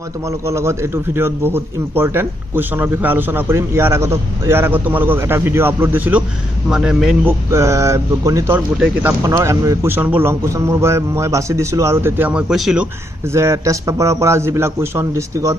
মই তোমালোকৰ লগত এটো ভিডিওত বহুত ইম্পৰ্টেন্ট কোৱেশ্চনৰ বিষয়ে আলোচনা কৰিম। ইয়াৰ আগত তোমালোকক এটা ভিডিও আপলোড দিছিলো, মানে মেইন বুক গণিতৰ গোটেই কিতাপখনৰ কোৱেশ্চনবোৰ লং কোৱেশ্চনবোৰ মই বাছি দিছিলো আৰু তেতিয়া মই কৈছিলো যে টেষ্ট পেপাৰৰ পৰা যিবিলাক কোৱেশ্চন ডিস্ট্ৰিক্টত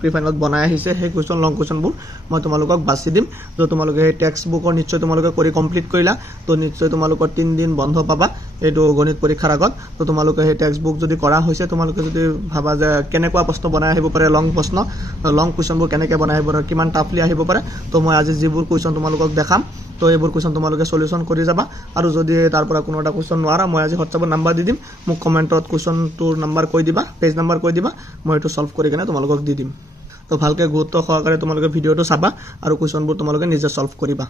প্ৰিফাইনেলত বনাই আহিছে সেই কোৱেশ্চন লং কোৱেশ্চনবোৰ মই তোমালোকক বাছি দিম। তো তোমালোকে এই টেক্সট বুকৰ নিশ্চয় তোমালোকে কৰি কমপ্লিট কৰিলা, তো নিশ্চয় তোমালোকৰ 3 দিন বন্ধ পাবা এইটো গণিত পৰীক্ষাৰ আগত। তো তোমালোকে এই টেক্সট বুক যদি কৰা হৈছে, তোমালোকে যদি ভাবা যে কেনেকুৱা প্ৰশ্ন বনাই আহিব পাৰে, লং কুৱেশ্চনবোৰ কেনেকৈ বনাই আহিব পাৰে, কিমান টাফলি আহিব পাৰে, তো মই আজি যিবোৰ কুৱেশ্চন তোমালোকক দেখাম তো এইবোৰ কুৱেশ্চন তোমালোকে সলিউশন কৰি যাবা। আৰু যদি তাৰ পৰা কোনো এটা কুৱেশ্চন নোৱাৰা, মই আজি হোৱাটছআপত নাম্বাৰ দি দিম, মোক কমেণ্টত কুৱেশ্চনটোৰ নাম্বাৰ কৈ দিবা, পেজ নাম্বাৰ কৈ দিবা, মই এইটো সলভ কৰি কিনে তোমালোকক দি দিম। তো ভালকৈ গুৰুত্ব সহকাৰে তোমালোকে ভিডিওটো চাবা আৰু কুৱেশ্চনবোৰ তোমালোকে নিজে সলভ কৰিবা।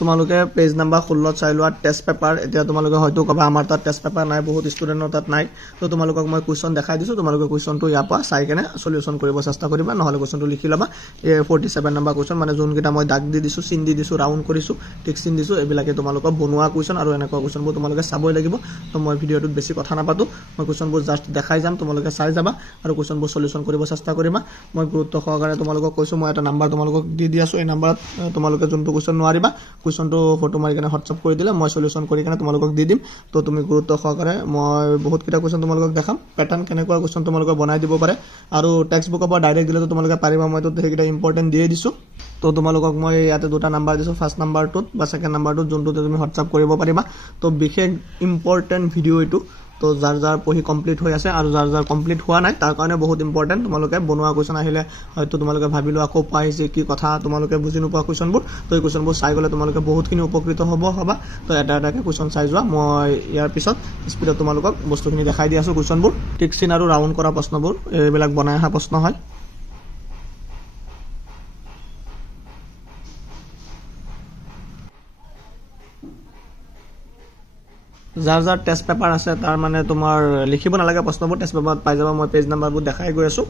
তোমালোকে পেজ নাম্বাৰ 16 চাই লোৱা টেষ্ট পেপাৰ। এতিয়া তোমালোকে হয়তো কবা আমাৰ তাত টেষ্ট পেপাৰ নাই, বহুত ষ্টুডেণ্টৰ তাত নাই, তো তোমালোকক মই কুৱেশ্চন দেখাই দিছোঁ, তোমালোকে কুৱেশ্চনটো ইয়াৰ পৰা চাই কেনে সলিউশন কৰিব চেষ্টা কৰিবা, নহ'লে কুৱেশ্চনটো লিখি ল'বা। এই 47 নম্বৰ কুৱেশ্চন, মানে যোনকেইটা মই দাগ দি দিছোঁ, চিন দি দিছোঁ, ৰাউণ্ড কৰিছোঁ, টিক চিন দিছোঁ, এইবিলাকে তোমালোকক বনোৱা কুৱেশ্চন আৰু এনেকুৱা কুৱেশ্চনবোৰ তোমালোকে চাবই লাগিব। তো মই ভিডিওটোত বেছি কথা নাপাতো, মই কুৱেশ্চনবোৰ জাষ্ট দেখাই যাম, তোমালোকে চাই যাবা আৰু কুৱেশ্চনবোৰ সলিউশন কৰিব চেষ্টা কৰিবা। মই গুৰুত্ব সহকাৰে তোমালোকক কৈছোঁ, মই এটা নাম্বাৰ তোমালোকক দি আছোঁ, এই নাম্বাৰত তোমালোকে যোনটো কুৱেশ্চন নোৱাৰিবা কুৱেশ্চনটো ফটো মাৰি কেনে হোৱাটছআপ কৰি দিলে মই সলিউশন কৰি কেনে তোমালোকক দি দিম। তো তুমি গুৰুত্ব সহকাৰে, মই বহুতকেইটা কুৱেশ্চন তোমালোকক দেখাম, পেটাৰ্ণ কেনেকুৱা কুৱেশ্চন তোমালোকে বনাই দিব পাৰে। আৰু টেক্সট বুকৰ পৰা ডাইৰেক্ট দিলেতো তোমালোকে পাৰিবা, মইতো সেইকেইটা ইম্পৰ্টেণ্ট দিয়ে দিছোঁ। তো তোমালোকক মই ইয়াতে দুটা নাম্বাৰ দিছোঁ, ফাৰ্ষ্ট নাম্বাৰটোত বা ছেকেণ্ড নাম্বাৰটোত, যোনটোতে তুমি হোৱাটছআপ কৰিব পাৰিবা। তো বিশেষ ইম্পৰ্টেণ্ট ভিডিঅ' এইটো, তো যাৰ পঢ়ি কমপ্লিট হৈ আছে আৰু যাৰ কমপ্লিট হোৱা নাই তাৰ কাৰণে বহুত ইম্পৰ্টেণ্ট। তোমালোকে বনোৱা কুৱেশ্চন আহিলে হয়তো তোমালোকে ভাবিলো আকৌ পোৱা আহিছে কি কথা, তোমালোকে বুজি নোপোৱা কুৱেশ্চনবোৰ, তো এই কুৱেশ্চনবোৰ চাই গ'লে তোমালোকে বহুতখিনি উপকৃত হ'বা। তো এটা এটাকৈ কুৱেশ্চন চাই যোৱা, মই ইয়াৰ পিছত স্পীডত তোমালোকক বস্তুখিনি দেখাই দি আছোঁ। কুৱেশ্চনবোৰ টিক চিন আৰু ৰাউণ্ড কৰা প্ৰশ্নবোৰ, এইবিলাক বনাই অহা প্ৰশ্ন হয়। যাৰ টেষ্ট পেপাৰ আছে তাৰ মানে তোমাৰ লিখিব নালাগে প্ৰশ্নবোৰ, টেষ্ট পেপাৰত পাই যাবা, মই পেজ নাম্বাৰবোৰ দেখাই গৈ আছোঁ।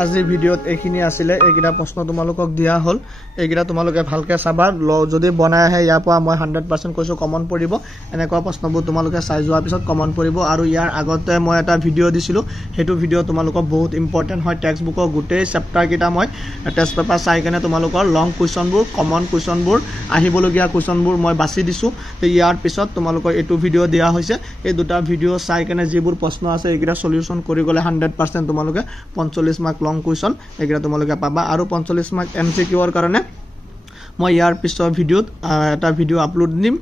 আজিৰ ভিডিঅ'ত এইখিনি আছিলে এইকেইটা প্ৰশ্ন তোমালোকক দিয়া হ'ল এইকেইটা তোমালোকে ভালকৈ চাবা যদি বনাই আহে ইয়াৰ পৰা মই 100% কৈছোঁ কমন পৰিব এনেকুৱা প্ৰশ্নবোৰ তোমালোকে চাই যোৱাৰ পিছত কমন পৰিব আৰু ইয়াৰ আগতে মই এটা ভিডিঅ' দিছিলোঁ সেইটো ভিডিঅ' তোমালোকক বহুত ইম্পৰ্টেণ্ট হয় টেক্সট বুকৰ গোটেই চেপ্টাৰকেইটা মই টেষ্ট পেপাৰ চাই কেনে তোমালোকৰ লং কুৱেশ্যনবোৰ কমন কুৱেশ্যনবোৰ আহিবলগীয়া কুৱেশ্যনবোৰ মই বাছি দিছোঁ তো ইয়াৰ পিছত তোমালোকৰ এইটো ভিডিঅ' দিয়া হৈছে এই দুটা ভিডিঅ' চাই কেনে যিবোৰ প্ৰশ্ন আছে এইকেইটা সলিউশ্যন কৰি গ'লে 100% তোমালোকে 45 মাৰ্ক লং কুৱেশ্যন এইকেইটা তোমালোকে পাবা আৰু 45 মাৰ্ক MCQৰ কাৰণে মই ইয়াৰ পিছৰ ভিডিঅ'ত এটা ভিডিঅ' আপলোড দিম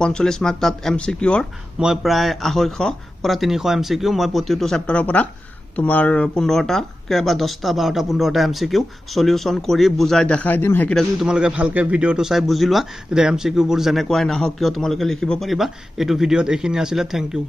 45 মাৰ্ক তাত MCQৰ মই প্ৰায় 250 পৰা 300 MCQ মই প্ৰতিটো চেপ্টাৰৰ পৰা তোমাৰ 15টা বা 10টা 12টা 15টা MCQ সলিউশ্যন কৰি বুজাই দেখাই দিম হেকিটা যদি তোমালোকে ভালকে ভিডিঅ'টো চাই বুজি লোৱা তেতিয়া MCQ বোৰ যেনেকুৱাই নাহক কিয় তোমালোকে লিখিব পাৰিবা এইটো ভিডিঅ'ত এইখিনি আছিলে থ্যাংক ইউ